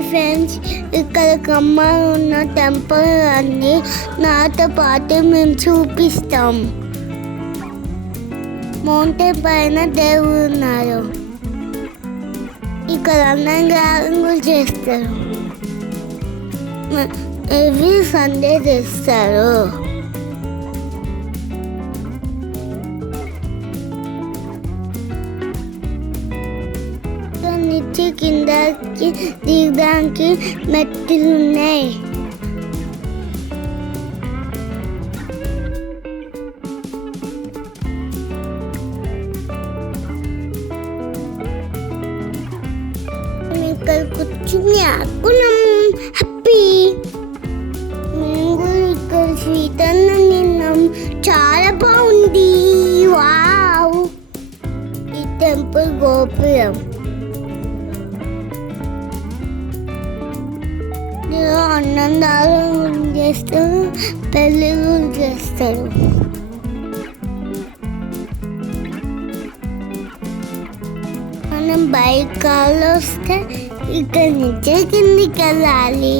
Hi friends, ఇక్కడ కమ్మలు ఉన్న టెంపుల్ అన్ని నాతో పాటు మేము చూపిస్తాం. మౌంటైన్ పైన దేవుడు ఉన్నారు. ఇక్కడ అన్నదానం చేస్తారు. ఎవ్రీ సండే చేస్తారు. నుంచి కిందకి దిగడానికి మెట్టులు ఉన్నాయి. ఇక్కడ కూర్చుని ఆకున్నాం. హ్యాపీ. మేము కూడా ఇక్కడ స్వీట్ అన్నం తిన్నాం. చాలా బాగుంది. వావ్. ఈ టెంపుల్ గోపురం అన్నందాలు చేస్తారు, పెళ్ళిళ్ళు చేస్తారు. మనం బైక్ కార్లో వస్తే ఇక్కడి నుంచే కిందికి వెళ్ళాలి.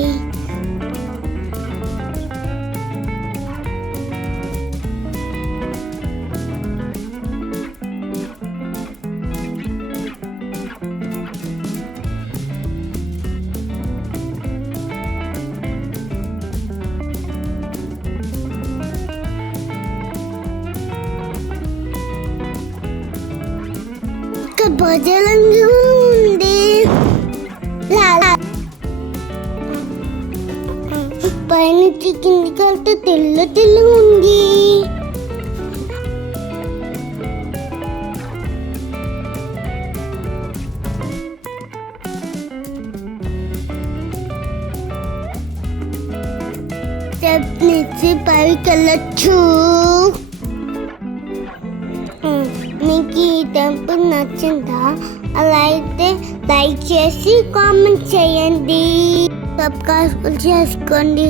భజనంగా ఉంది. పైనుంచి కిందికి వెళ్తే తెల్ల ఉంది. స్టెప్ నుంచి పైకి వెళ్ళచ్చు. మీకు ఈ టెంపుల్ నచ్చిందా? అలా అయితే లైక్ చేసి కామెంట్ చేయండి. సబ్స్క్రైబ్ చేసుకోండి.